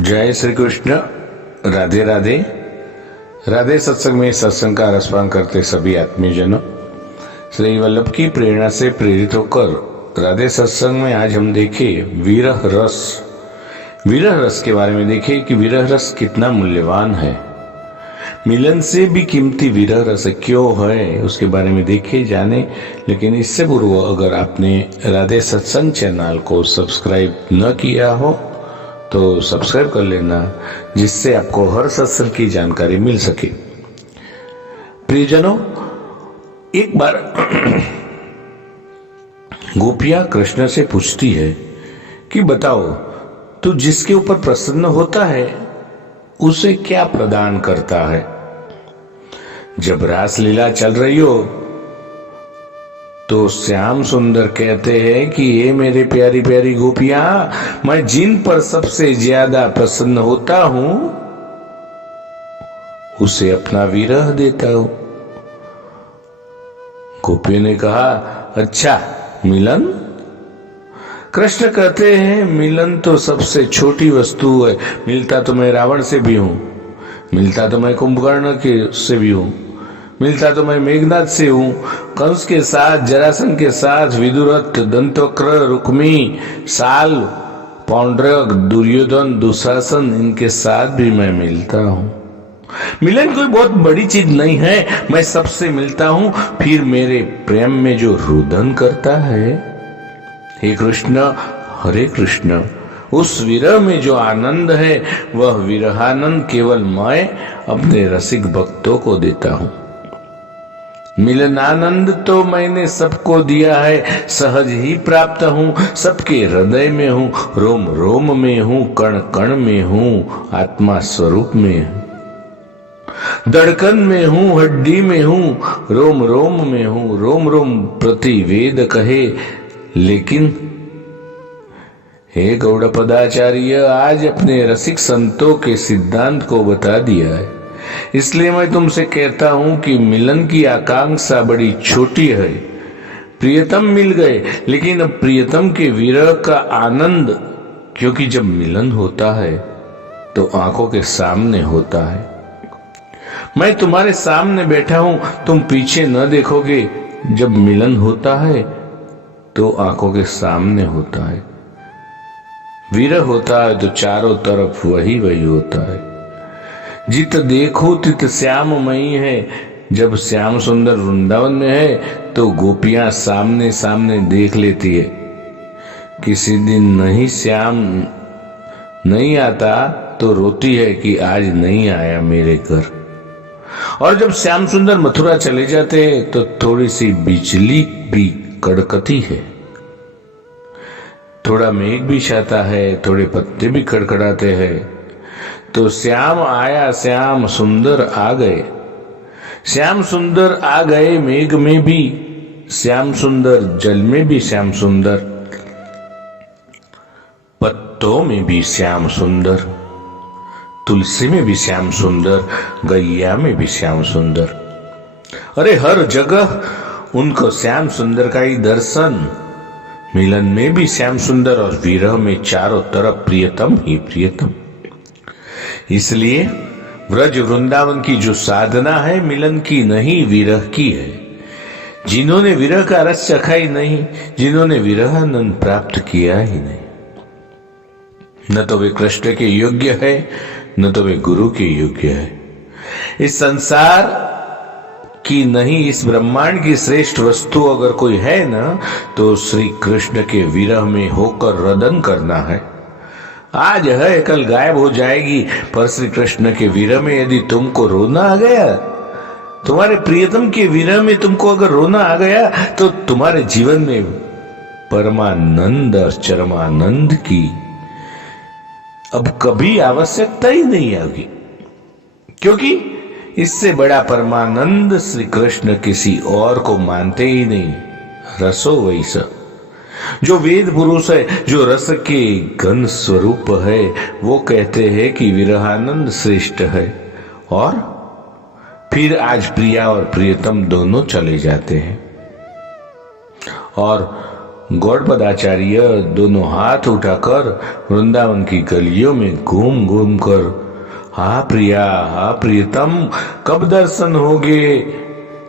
जय श्री कृष्ण। राधे राधे। राधे सत्संग में सत्संग का रसपान करते सभी आत्मीयजनों, श्री वल्लभ की प्रेरणा से प्रेरित होकर राधे सत्संग में आज हम देखें विरह रस। विरह रस के बारे में देखें कि विरह रस कितना मूल्यवान है। मिलन से भी कीमती विरह रस क्यों है उसके बारे में देखे जाने। लेकिन इससे पूर्व अगर आपने राधे सत्संग चैनल को सब्सक्राइब न किया हो तो सब्सक्राइब कर लेना, जिससे आपको हर सत्संग की जानकारी मिल सके। प्रियजनों, एक बार गोपियां कृष्ण से पूछती है कि बताओ, तू जिसके ऊपर प्रसन्न होता है उसे क्या प्रदान करता है। जब रासलीला चल रही हो तो श्याम सुंदर कहते हैं कि ये मेरे प्यारी प्यारी गोपियां, मैं जिन पर सबसे ज्यादा प्रसन्न होता हूं उसे अपना विरह देता हूं। गोपियों ने कहा, अच्छा मिलन? कृष्ण कहते हैं, मिलन तो सबसे छोटी वस्तु है। मिलता तो मैं रावण से भी हूं, मिलता तो मैं कुंभकर्ण से भी हूं, मिलता तो मैं मेघनाथ से हूं, कंस के साथ, जरासंध के साथ, विदुरथ, दंतवक्र, रुक्मी, साल, पौंड्रक, दुर्योधन, दुशासन, इनके साथ भी मैं मिलता हूं। मिलन कोई बहुत बड़ी चीज नहीं है। मैं सबसे मिलता हूं, फिर मेरे प्रेम में जो रुदन करता है, हे कृष्ण, हरे कृष्ण, उस विरह में जो आनंद है वह विरहानंद केवल मैं अपने रसिक भक्तों को देता हूं। मिलनानंद तो मैंने सबको दिया है, सहज ही प्राप्त हूं, सबके हृदय में हूं, रोम रोम में हूं, कण कण में हूं, आत्मा स्वरूप में हूं, धड़कन में हूं, हड्डी में हूं, रोम रोम में हूं, रोम रोम प्रति वेद कहे। लेकिन हे गौड़ पदाचार्य, आज अपने रसिक संतों के सिद्धांत को बता दिया है, इसलिए मैं तुमसे कहता हूं कि मिलन की आकांक्षा बड़ी छोटी है। प्रियतम मिल गए, लेकिन अब प्रियतम के विरह का आनंद, क्योंकि जब मिलन होता है तो आंखों के सामने होता है। मैं तुम्हारे सामने बैठा हूं, तुम पीछे न देखोगे। जब मिलन होता है तो आंखों के सामने होता है। विरह होता है तो चारों तरफ वही वही होता है। जित देखो तित श्याममयी है। जब श्याम सुंदर वृंदावन में है तो गोपियां सामने सामने देख लेती है। किसी दिन नहीं श्याम नहीं आता तो रोती है कि आज नहीं आया मेरे घर। और जब श्याम सुंदर मथुरा चले जाते हैं तो थोड़ी सी बिजली भी कड़कती है, थोड़ा मेघ भी छाता है, थोड़े पत्ते भी कड़कड़ाते हैं। तो श्याम आया, श्याम सुंदर आ गए। श्याम सुंदर आ गए, मेघ में भी श्याम सुंदर, जल में भी श्याम सुंदर, पत्तों में भी श्याम सुंदर, तुलसी में भी श्याम सुंदर, गैया में भी श्याम सुंदर। अरे हर जगह उनको श्याम सुंदर का ही दर्शन। मिलन में भी श्याम सुंदर और विरह में चारों तरफ प्रियतम ही प्रियतम। इसलिए व्रज वृंदावन की जो साधना है मिलन की नहीं, विरह की है। जिन्होंने विरह का रस चखा ही नहीं, जिन्होंने विरहानंद प्राप्त किया ही नहीं, न तो वे कृष्ण के योग्य है, न तो वे गुरु के योग्य है। इस संसार की नहीं, इस ब्रह्मांड की श्रेष्ठ वस्तु अगर कोई है ना तो श्री कृष्ण के विरह में होकर रदन करना है। आज है कल गायब हो जाएगी, पर श्री कृष्ण के विरह में यदि तुमको रोना आ गया, तुम्हारे प्रियतम के विरह में तुमको अगर रोना आ गया तो तुम्हारे जीवन में परमानंद और चरमानंद की अब कभी आवश्यकता ही नहीं आएगी, क्योंकि इससे बड़ा परमानंद श्री कृष्ण किसी और को मानते ही नहीं। रसो वैसा, जो वेद पुरुष है, जो रस के घन स्वरूप है, वो कहते हैं कि विरहानंद श्रेष्ठ है। और फिर आज प्रिया और प्रियतम दोनों चले जाते हैं और गौड़पदाचार्य दोनों हाथ उठाकर वृंदावन की गलियों में घूम घूम कर, हा प्रिया, हा प्रियतम, कब दर्शन होगे,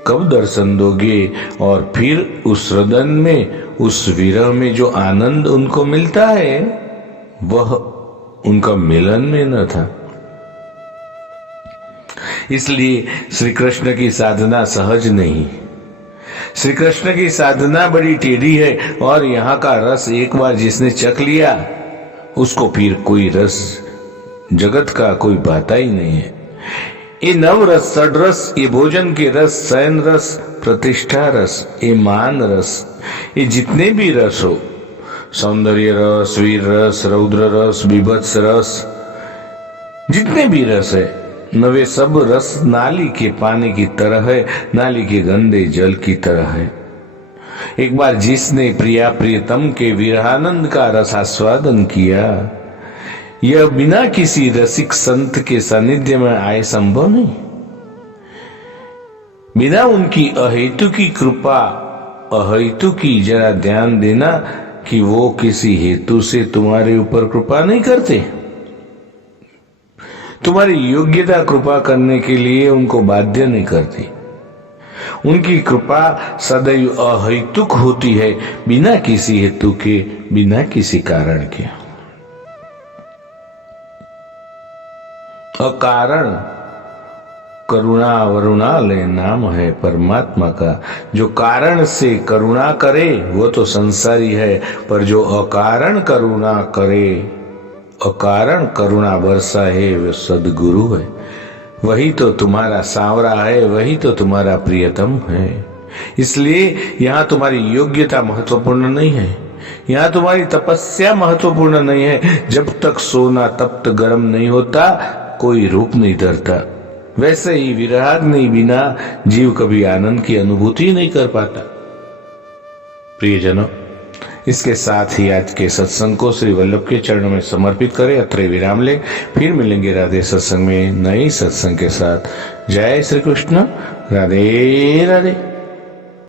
कब दर्शन दोगे। और फिर उस रदन में, उस विरह में जो आनंद उनको मिलता है वह उनका मिलन में न था। इसलिए श्री कृष्ण की साधना सहज नहीं। श्री कृष्ण की साधना बड़ी टेढ़ी है और यहाँ का रस एक बार जिसने चख लिया उसको फिर कोई रस जगत का कोई पाता ही नहीं है। ये नव रस, षड रस, ये भोजन के रस, शयन रस, प्रतिष्ठा रस, ये मान रस, ये जितने भी रस हो, सौंदर्य रस, वीर रस, रौद्र रस, बीभत्स रस, जितने भी रस है न वे सब रस नाली के पानी की तरह है, नाली के गंदे जल की तरह है। एक बार जिसने प्रिया प्रियतम के विरहानंद का रसास्वादन किया, यह बिना किसी रसिक संत के सानिध्य में आए संभव नहीं। बिना उनकी अहेतु की कृपा, अहेतु की जरा ध्यान देना कि वो किसी हेतु से तुम्हारे ऊपर कृपा नहीं करते। तुम्हारी योग्यता कृपा करने के लिए उनको बाध्य नहीं करती। उनकी कृपा सदैव अहेतुक होती है, बिना किसी हेतु के, बिना किसी कारण के। अकारण करुणा वरुणालय नाम है परमात्मा का। जो कारण से करुणा करे वो तो संसारी है, पर जो अकारण करुणा करे, अकारण करुणा वर्षा है, वे सदगुरु है। वही तो तुम्हारा सांवरा है, वही तो तुम्हारा प्रियतम है। इसलिए यहाँ तुम्हारी योग्यता महत्वपूर्ण नहीं है, यहाँ तुम्हारी तपस्या महत्वपूर्ण नहीं है। जब तक सोना तप्त गर्म नहीं होता कोई रूप नहीं धरता, वैसे ही विराग्नि बिना जीव कभी आनंद की अनुभूति नहीं कर पाता। प्रियजनों, इसके साथ ही आज के सत्संग को श्री वल्लभ के चरणों में समर्पित करें, अत्रे विराम ले। फिर मिलेंगे राधे सत्संग में नई सत्संग के साथ। जय श्री कृष्ण, राधे राधे।